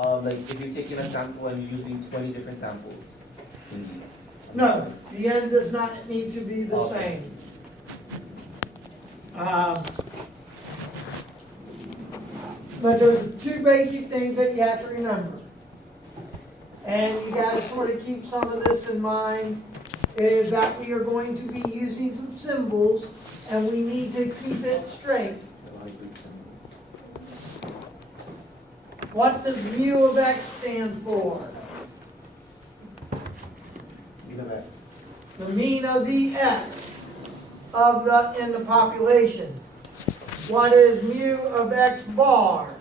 like if you're taking a sample and you're using 20 different samples. Indeed. No, the n does not need to be the Okay. same. But there's two basic things that you have to remember. And you gotta sort of keep some of this in mind, is that we are going to be using some symbols, and we need to keep it straight. What does mu of x stand for? The mean of the x in the population. What is mu of x bar?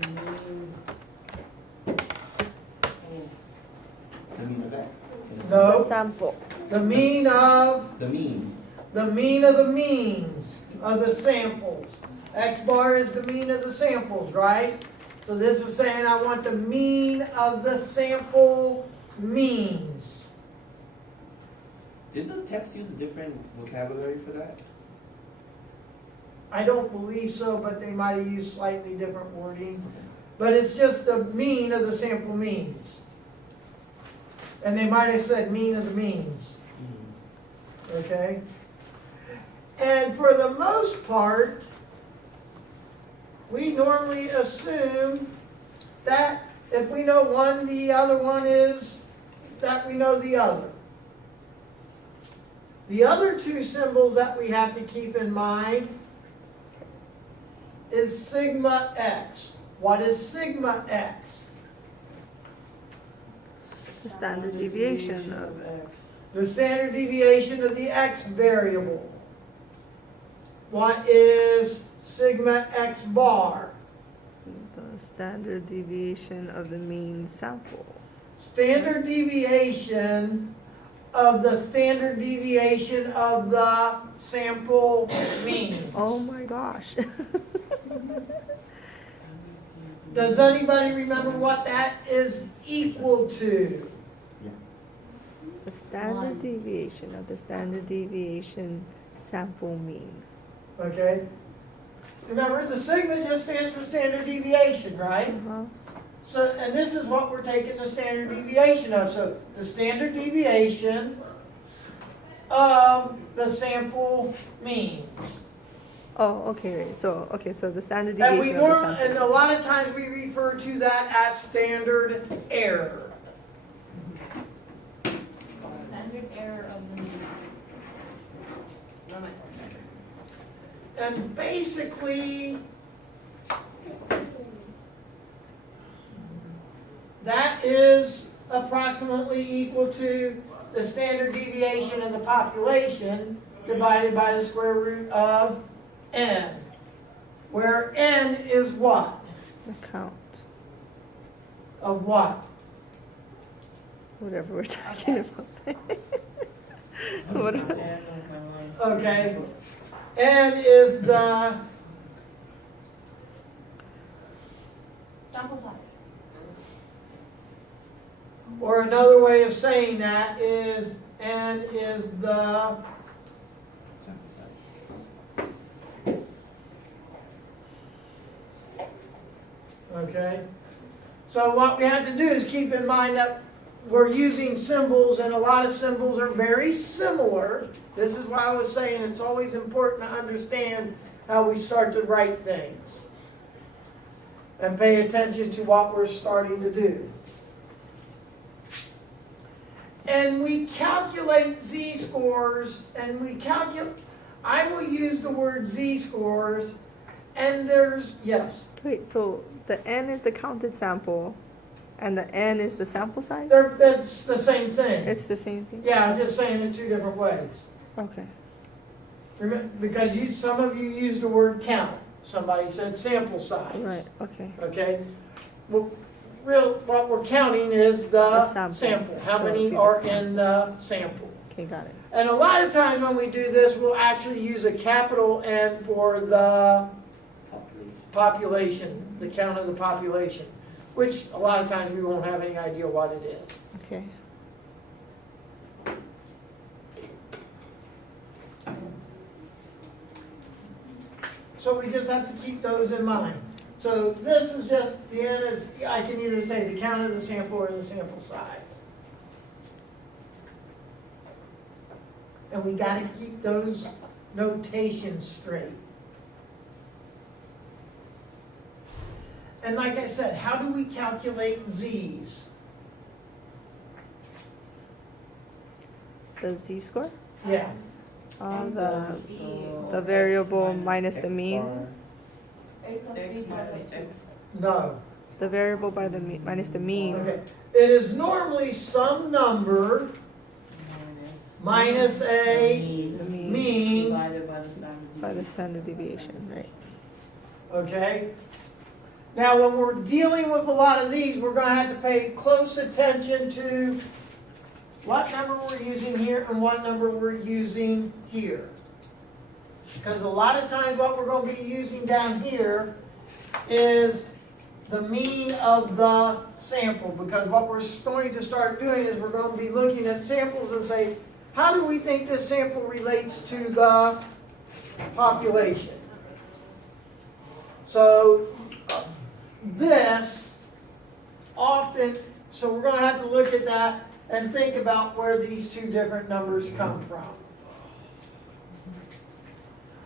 The mean of x. No. The sample. The mean of The means. the mean of the means of the samples. X bar is the mean of the samples, right? So this is saying I want the mean of the sample means. Did the text use a different vocabulary for that? I don't believe so, but they might have used slightly different wording. But it's just the mean of the sample means. And they might have said mean of the means. Okay? And for the most part, we normally assume that if we know one, the other one is that we know the other. The other two symbols that we have to keep in mind is sigma x. What is sigma x? The standard deviation of x. The standard deviation of the x variable. What is sigma x bar? the standard deviation of the mean sample. Standard deviation of the standard deviation of the sample mean. Oh my gosh. Does anybody remember what that is equal to? The standard deviation of the standard deviation sample mean. Okay? Remember, the sigma just stands for standard deviation, right? Uh-huh. So, and this is what we're taking the standard deviation of. So, the standard deviation of the sample means. Oh, okay. So the standard And we deviation of the normally, and sample. a lot of times we refer to that as standard error. Standard error of the mean. And basically, that is approximately equal to the standard deviation of the population divided by the square root of n, where n is what? The count. Of what? Whatever we're talking about. What- Okay. N is the Sample size. or another way of saying that is n is the okay. So what we have to do is keep in mind that we're using symbols, and a lot of symbols are very similar. This is why I was saying it's always important to understand how we start to write things and pay attention to what we're starting to do. And we calculate z-scores, and I will use the word z-scores, and there's, yes, Wait, so the n is the counted sample, and the n is the sample size? that's the same thing. It's the same thing? Yeah, I'm just saying it two different ways. Okay. Because some of you used the word count. Somebody said sample size. Right, okay. Okay? Well, what we're counting is The the sample. sample. How So it'd many be the are sample. in the sample? Okay, got it. And a lot of times when we do this, we'll actually use a capital N for the population, the count of the population, which a lot of times we won't have any idea what it is. Okay. So we just have to keep those in mind. So this is just, the N is, I can either say the count of the sample or the sample size. And we gotta keep those notations straight. And like I said, how do we calculate Z's? The z-score? Yeah, The variable minus the mean? A plus B divided by 2. no. The variable by the minus the mean. Okay, it is normally some number minus a The mean mean, Divided by the standard by the standard deviation, right? okay? Now, when we're dealing with a lot of these, we're gonna have to pay close attention to what number we're using here and what number we're using here. Because a lot of times what we're gonna be using down here is the mean of the sample. Because what we're going to start doing is we're gonna be looking at samples and say, how do we think this sample relates to the population? So this often, so we're going to have to look at that and think about where these two different numbers come from.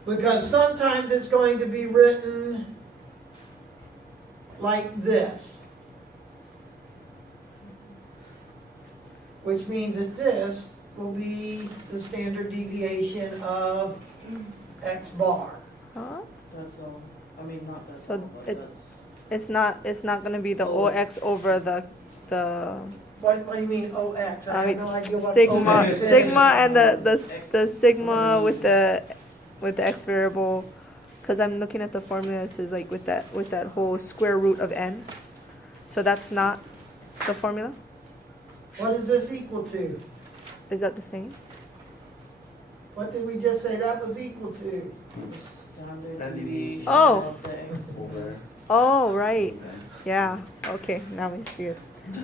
Because sometimes it's going to be written like this, which means that this will be the standard deviation of X bar. Huh? That's all. I mean, not that. So all, but it's not gonna be the OX over the What do you mean OX? I have no idea what sigma OX is. sigma and the sigma with the X variable, because I'm looking at the formula, it says like with that whole square root of n. So that's not the formula? What is this equal to? Is that the same? What did we just say that was equal to? standard deviation. Oh. of the X. Over. Oh, right. Yeah. Okay, now I see it.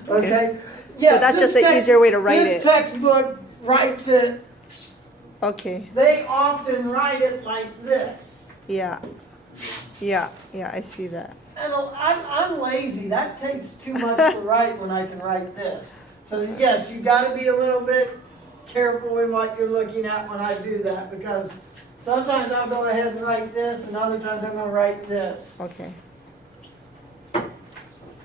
Okay. Yes, that's this just an easier way to write This it. textbook writes it, Okay. they often write it like this. Yeah. Yeah, I see that. And I'm lazy, that takes too much to write when I can write this. So yes, you gotta be a little bit careful in what you're looking at when I do that, because sometimes I'll go ahead and write this, and other times I'm gonna write this. Okay.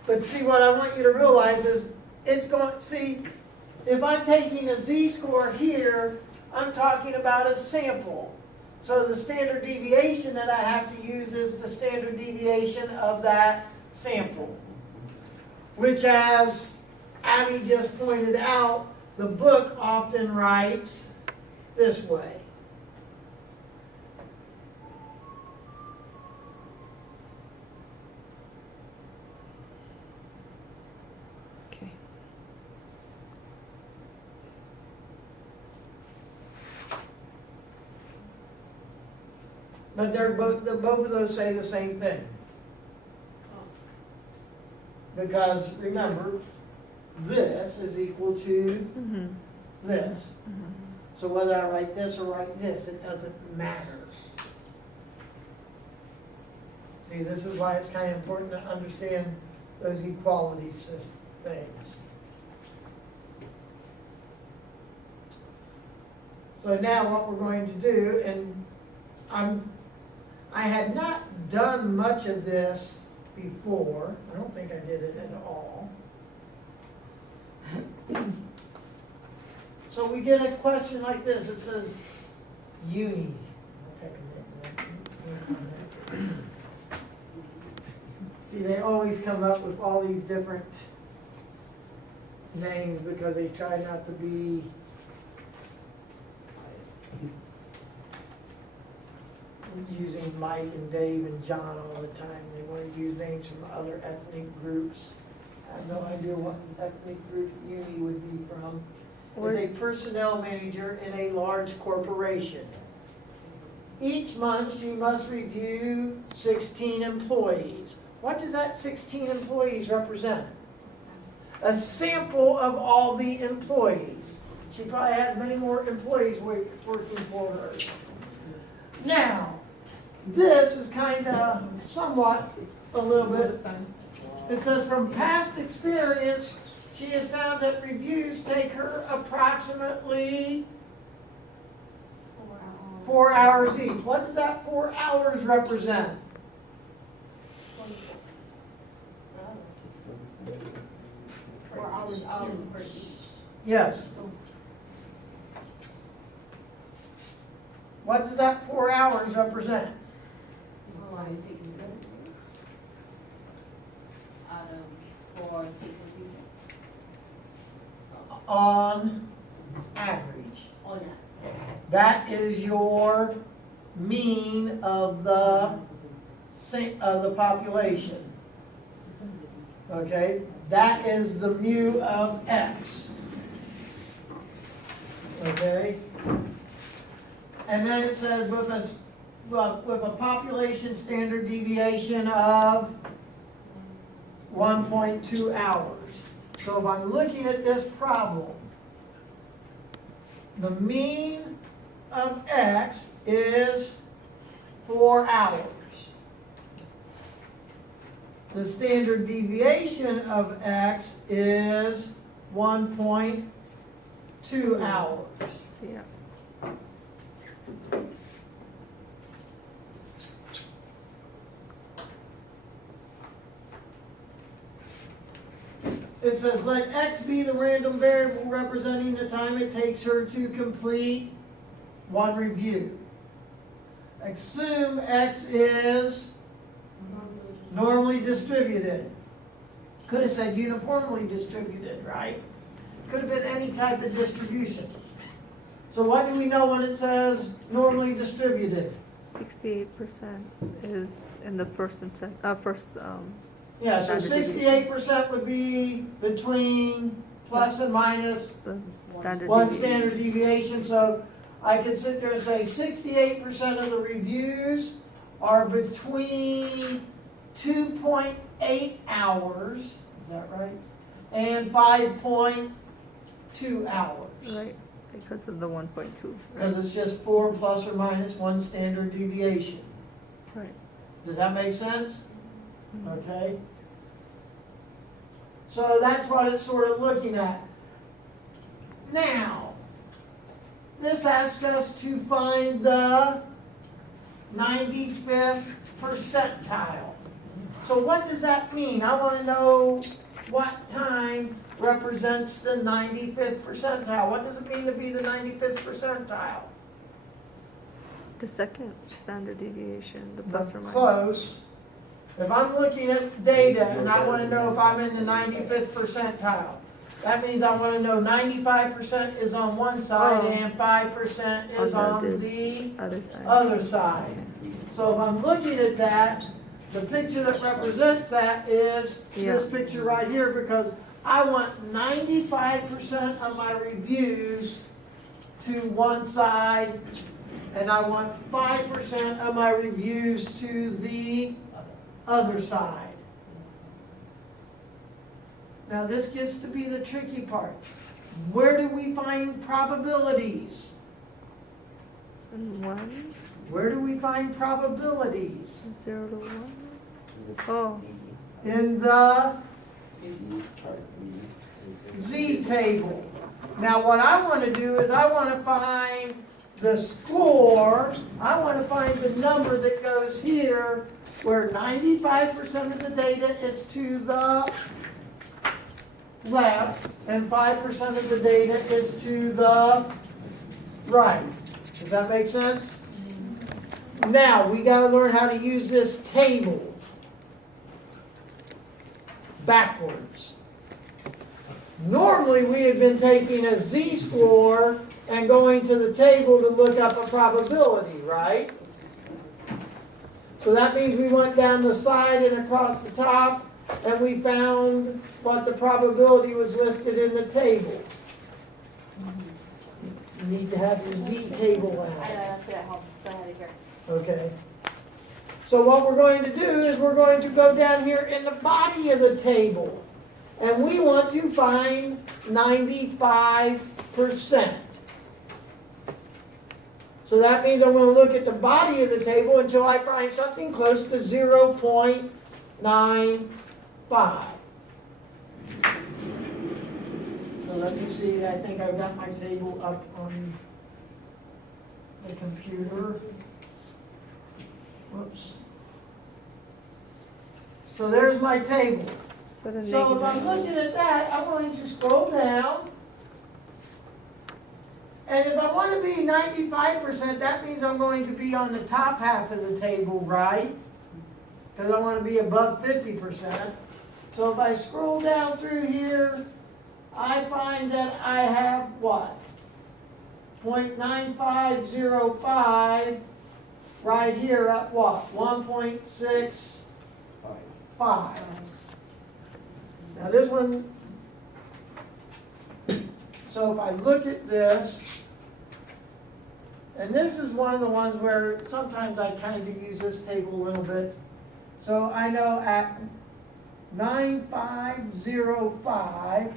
But see, what I want you to realize is, it's going, see, if I'm taking a z-score here, I'm talking about a sample. So the standard deviation that I have to use is the standard deviation of that sample. Which, as Abby just pointed out, the book often writes this way. Okay. But they're both of those say the same thing. Because remember, this is equal to Mm-hmm. this. So whether I write this or write this, it doesn't matter. See, this is why it's kind of important to understand those equality things. So now what we're going to do, and I had not done much of this before. I don't think I did it at all. So we did a question like this. It says uni. See, they always come up with all these different names because they try not to be using Mike and Dave and John all the time. They want to use names from other ethnic groups. I have no idea what ethnic group uni would be from. Is a personnel manager in a large corporation. Each month she must review 16 employees. What does that 16 employees represent? A sample of all the employees. She probably has many more employees working for her. Now, this is kind of somewhat a little bit. It says, from past experience, she has found that reviews take her approximately 4 hours each. What does that 4 hours represent? 4 hours out for each. Yes. What does that 4 hours represent? How long it takes to get it? Out of 4 people. On average. Oh, yeah. That is your mean of the population. Okay, that is the mu of x. Okay, and then it says with a population standard deviation of 1.2 hours. So if I'm looking at this problem, the mean of x is 4 hours. The standard deviation of x is 1.2 hours. Yeah. It says, let x be the random variable representing the time it takes her to complete one review. Assume x is normally distributed. Could have said uniformly distributed, right? Could have been any type of distribution. So what do we know when it says normally distributed? 68% is in the first and first. Yeah, so Standard deviation. 68% would be between plus and minus The standard one deviation. standard deviation. So I could sit there and say 68% of the reviews are between 2.8 hours, is that right? And 5.2 hours. Right, because of the 1.2. Right. Because it's just 4 plus or minus one standard deviation. Right. Does that make sense? Okay. So that's what it's sort of looking at. Now, this asks us to find the 95th percentile. So what does that mean? I want to know what time represents the 95th percentile. What does it mean to be the 95th percentile? The second standard deviation, the plus or minus. Close. If I'm looking at data and I want to know if I'm in the 95th percentile, that means I want to know 95% is on one side and 5% is on the other side. other side. So if I'm looking at that, the picture that represents that is this picture right here, because I want 95% of my reviews to one side, and I want 5% of my reviews to the other side. Now this gets to be the tricky part. Where do we find probabilities? And 1, Where do we find probabilities? 0 to 1. Oh, In the Z table. Now what I want to do is I want to find the score. I want to find the number that goes here where 95% of the data is to the left and 5% of the data is to the right. Does that make sense? Now, we got to learn how to use this table backwards. Normally, we had been taking a z-score and going to the table to look up a probability, right? So that means we went down the side and across the top, and we found what the probability was listed in the table. You need to have your z-table out. That's at home, so I had it here. Okay. So what we're going to do is we're going to go down here in the body of the table. And we want to find 95%. So that means I'm going to look at the body of the table until I find something close to 0.5. So let me see, I think I've got my table up on the computer. Whoops. So there's my table. So the So if I'm negative. looking at that, I'm going to scroll down. And if I want to be 95%, that means I'm going to be on the top half of the table, right? Because I want to be above 50%. So if I scroll down through here, I find that I have what? 0.9505 right here at what? 1.65. Now this one, so if I look at this, and this is one of the ones where sometimes I kind of use this table a little bit. So I know at 9505,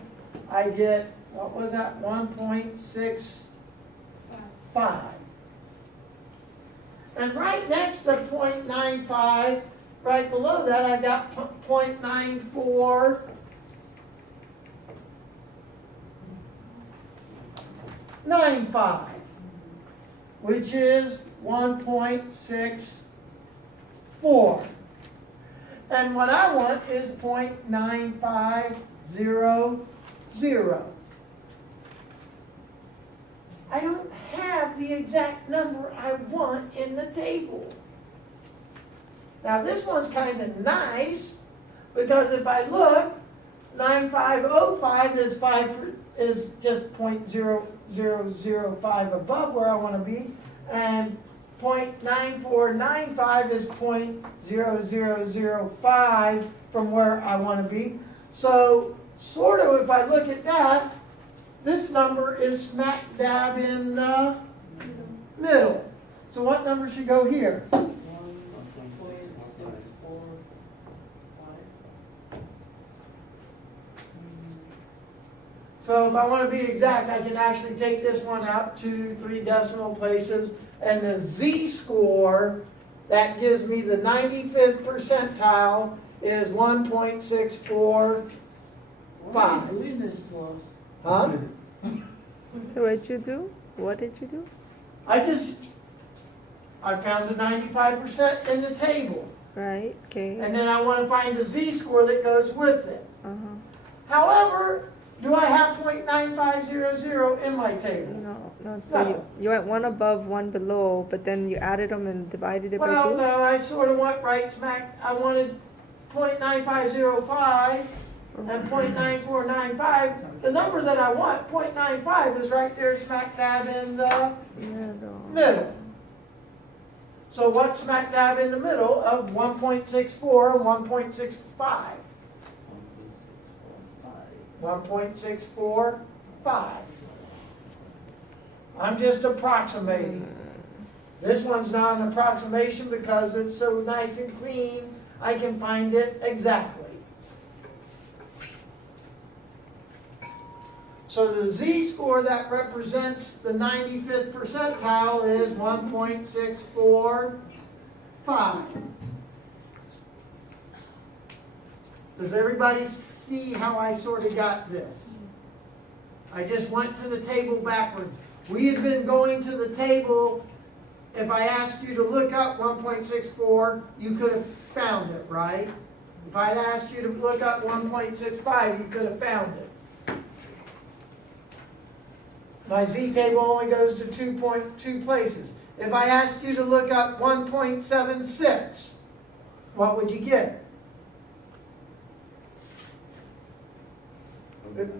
I get, what was that, 1.65. And right next to 0.95, right below that, I got 0.9495, which is 1.64. And what I want is 0.9500. I don't have the exact number I want in the table. Now this one's kind of nice, because if I look, 9505 is just 0.0005 above where I want to be, and 0.9495 is 0.0005 from where I want to be. So sort of if I look at that, this number is smack dab in the middle. So what number should go here? 1.645. So if I want to be exact, I can actually take this one up 2, 3 decimal places, and the z-score that gives me the 95th percentile is 1.645. What are you doing this for? Huh? So what did you do? What did you do? I found the 95% in the table, Right, okay. and then I want to find the z-score that goes with it. Uh-huh. However, do I have 0.9500 in my table? No, so you went one above, one below, but then you added them and divided it by Well, two? no, I sort of went right smack, I wanted 0.9505 and 0.9495. The number that I want, 0.95, is right there smack dab in the middle. So what's smack dab in the middle of 1.64 and 1.65? 1.645. I'm just approximating. This one's not an approximation because it's so nice and clean, I can find it exactly. So the z-score that represents the 95th percentile is 1.645. Does everybody see how I sort of got this? I just went to the table backward. We had been going to the table. If I asked you to look up 1.64, you could have found it, right? If I'd asked you to look up 1.65, you could have found it. My z-table only goes to 2.2 places. If I asked you to look up 1.76, what would you get? 9.9608.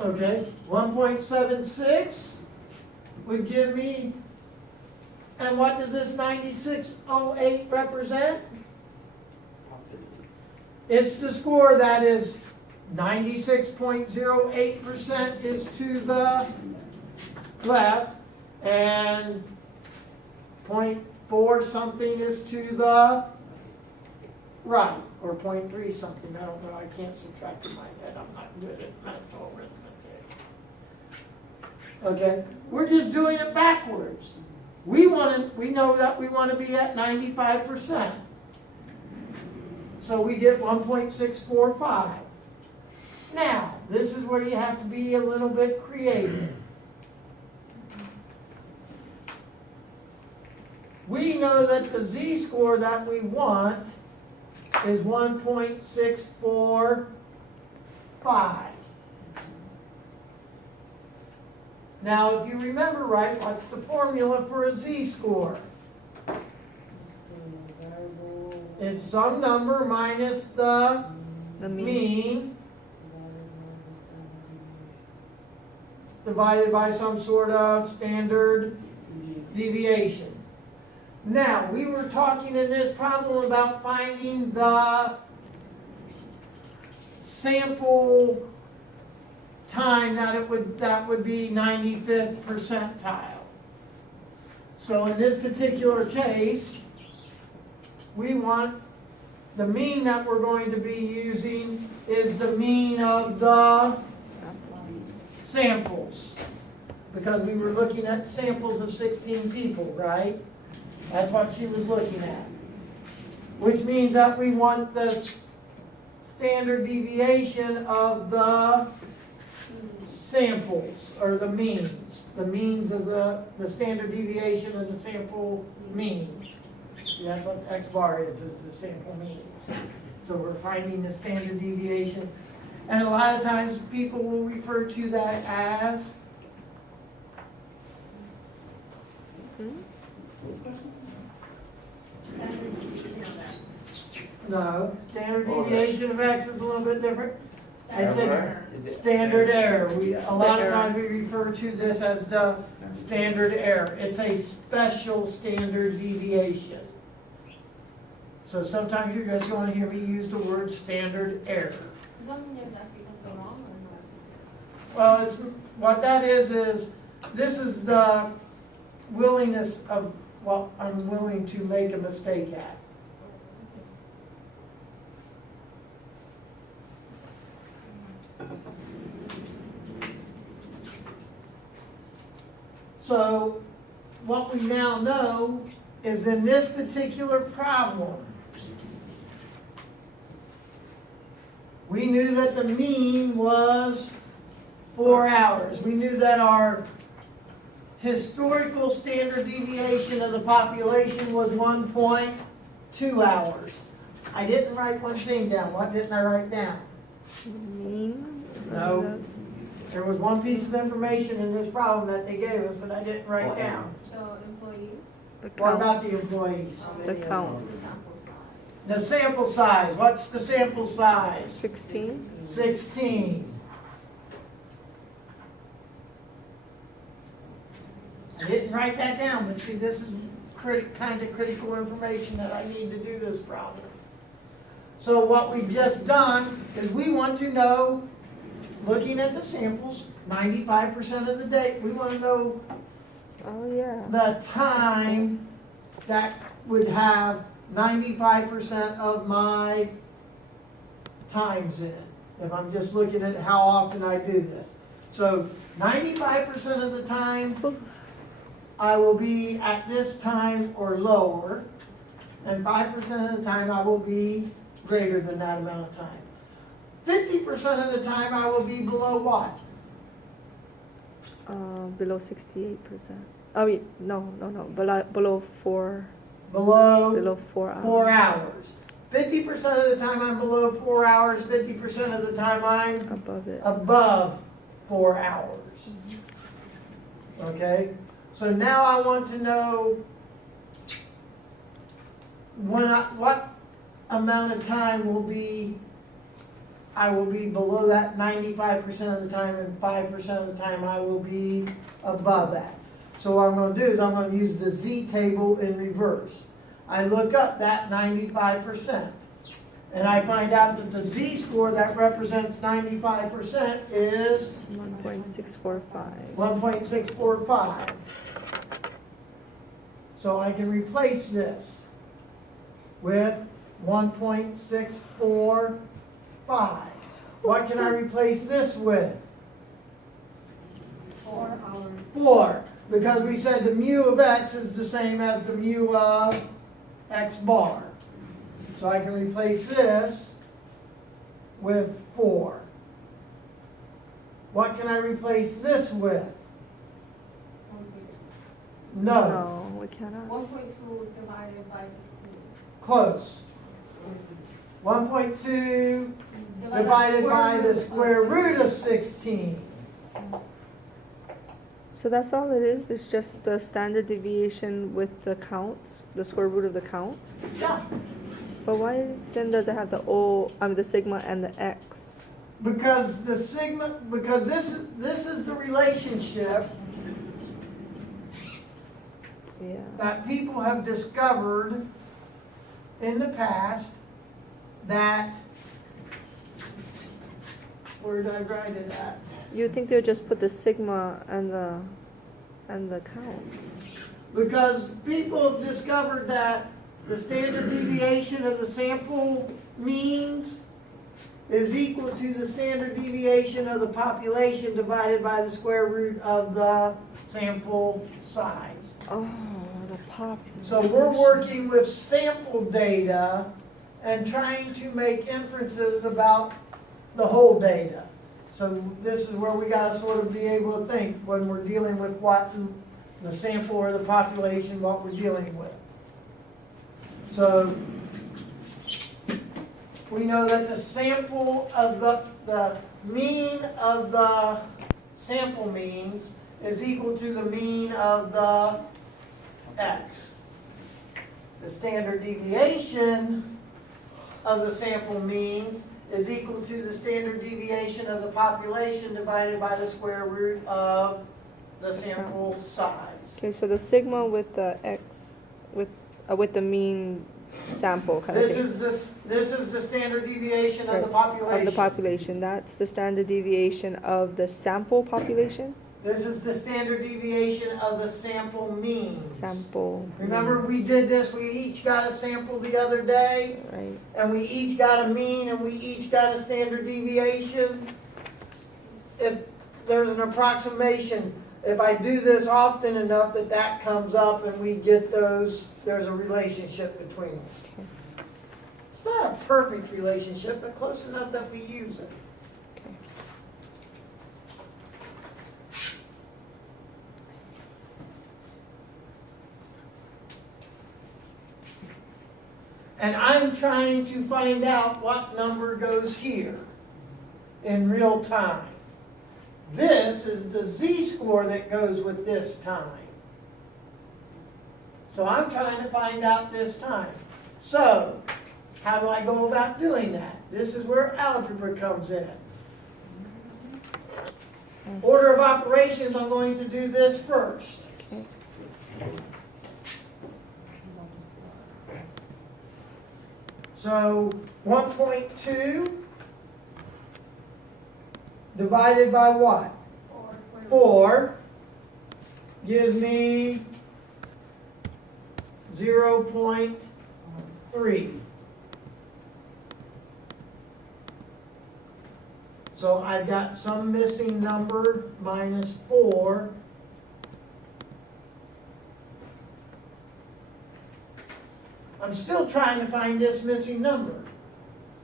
Okay, 1.76 would give me, and what does this 9608 represent? It's the score that is 96.08% is to the left, and 0.4 something is to the right, or 0.3 something, I don't know, I can't subtract in my head, I'm not good at mental arithmetic. Okay, we're just doing it backwards. we know that we want to be at 95%. So we did 1.645. Now, this is where you have to be a little bit creative. We know that the z-score that we want is 1.645. Now, if you remember right, what's the formula for a z-score? It's some number minus the mean divided by some sort of standard deviation. Now, we were talking in this problem about finding the sample time that would be 95th percentile. So in this particular case, we want the mean that we're going to be using is the mean of the samples. Because we were looking at samples of 16 people, right? That's what she was looking at. Which means that we want the standard deviation of the samples, or the means. The means of the standard deviation of the sample means. See, that's what X bar is the sample means. So we're finding the standard deviation. And a lot of times people will refer to that as no, standard deviation of X is a little bit different. I said standard error. A lot of times we refer to this as the standard error. It's a special standard deviation. So sometimes you're just going to hear me use the word standard error. Well, what that is this is the willingness of what I'm willing to make a mistake at. So what we now know is in this particular problem, we knew that the mean was 4 hours. We knew that our historical standard deviation of the population was 1.2 hours. I didn't write one thing down. What didn't I write down? Mean? No. There was one piece of information in this problem that they gave us that I didn't write down. So employees? What about the employees? The count. The sample size. What's the sample size? 16? 16. I didn't write that down, but see, this is kind of critical information that I need to do this problem. So what we've just done is we want to know, looking at the samples, 95% of the day, we want to know Oh, yeah. the time that would have 95% of my times in, if I'm just looking at how often I do this. So 95% of the time, I will be at this time or lower, and 5% of the time I will be greater than that amount of time. 50% of the time I will be below what? Below 68%. Oh, wait, no, below 4. Below 4 hours. 4 hours. 50% of the time I'm below 4 hours, 50% of the time I'm Above it. above 4 hours. Okay? So now I want to know what amount of time I will be below that 95% of the time, and 5% of the time I will be above that. So what I'm going to do is I'm going to use the Z table in reverse. I look up that 95%, and I find out that the Z score that represents 95% is 1.645. 1.645. So I can replace this with 1.645. What can I replace this with? 4 hours. 4. because we said the mu of x is the same as the mu of x bar. So I can replace this with 4. What can I replace this with? No, No, we cannot. 1.2 divided by 16. close. 1.2 divided by the square root of 16. So that's all it is? It's just the standard deviation with the counts, the square root of the count? Yeah, But why then does it have the the sigma and the x? because the sigma, because this is the relationship Yeah. that people have discovered in the past that, where did I write it at? You would think they would just put the sigma and the count. Because people have discovered that the standard deviation of the sample means is equal to the standard deviation of the population divided by the square root of the sample size. Oh, the population. So we're working with sample data and trying to make inferences about the whole data. So this is where we gotta sort of be able to think when we're dealing with what the sample or the population, what we're dealing with. So we know that the sample of the mean of the sample means is equal to the mean of the x. The standard deviation of the sample means is equal to the standard deviation of the population divided by the square root of the sample size. Okay, so the sigma with the x, with the mean sample kind of thing. This is the standard deviation of the Right, population. Of the population, that's the standard deviation of the sample population? This is the standard deviation of the sample means. Sample. Remember we did this, we each got a sample the other day, Right, and we each got a mean, and we each got a standard deviation. If there's an approximation, if I do this often enough that comes up and we get those, there's a relationship between them. okay, It's not a perfect relationship, but close enough that we use it. okay. And I'm trying to find out what number goes here in real time. This is the z-score that goes with this time. So I'm trying to find out this time. So, how do I go about doing that? This is where algebra comes in. Order of operations, I'm going to do this first. Okay. So 1.2 divided by what? 4 gives me 0.3. So I've got some missing number minus 4. I'm still trying to find this missing number.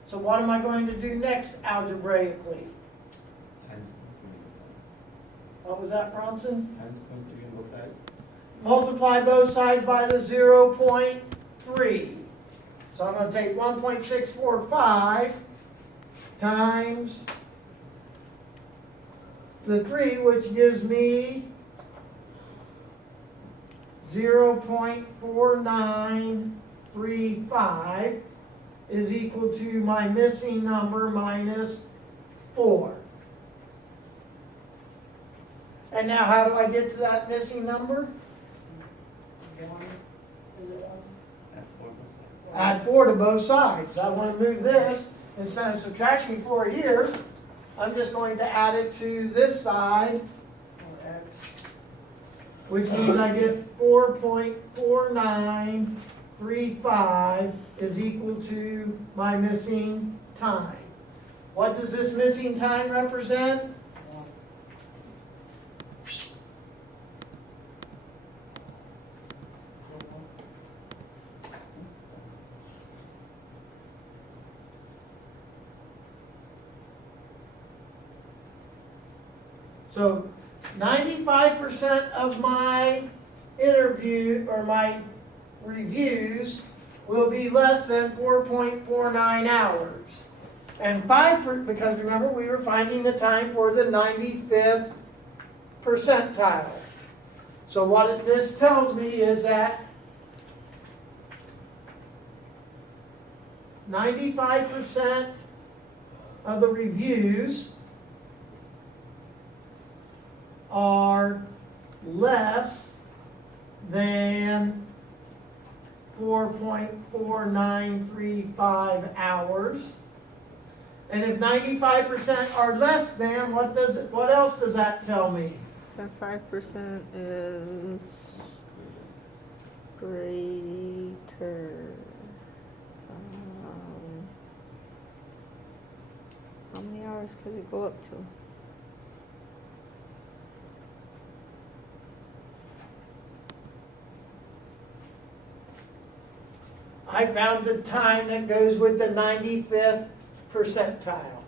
So what am I going to do next algebraically? Times What was that, Bronson? 0.3 on both sides. Multiply both sides by the 0.3. So I'm going to take 1.645 times the 3, which gives me 0.4935 is equal to my missing number minus 4. And now how do I get to that missing number? Add 4 both sides. Add 4 to both sides. I want to move this, instead of subtracting 4 here, I'm just going to add it to this side, which means I get 4.4935 is equal to my missing time. What does this missing time represent? So 95% of my interview or my reviews will be less than 4.49 hours. And because remember we were finding the time for the 95th percentile. So what this tells me is that 95% of the reviews are less than 4.4935 hours. And if 95% are less than, what else does that tell me? Then 5% is greater. How many hours could it go up to? I found the time that goes with the 95th percentile.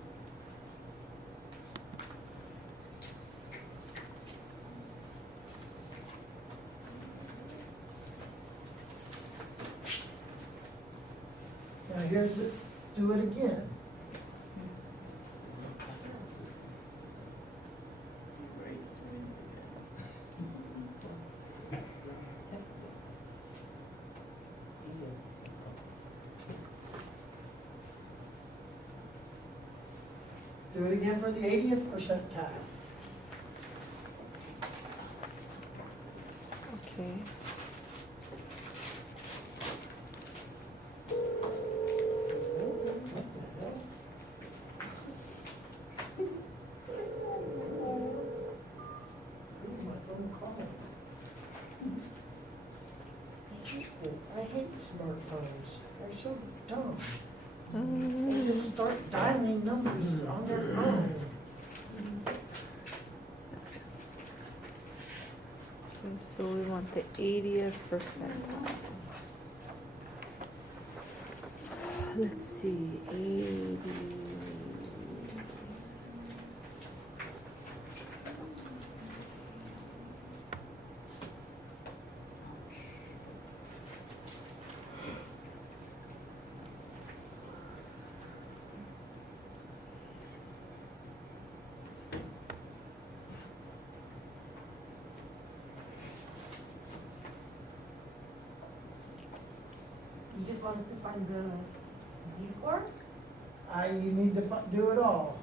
Now here's it, do it again. Do it again for the 80th percentile. Okay. I hate smartphones. They're so dumb. They just start dialing numbers on their own. Okay, so we want the 80th percentile. Let's see, 80. You just want us to find the Z-score? You need to do it all.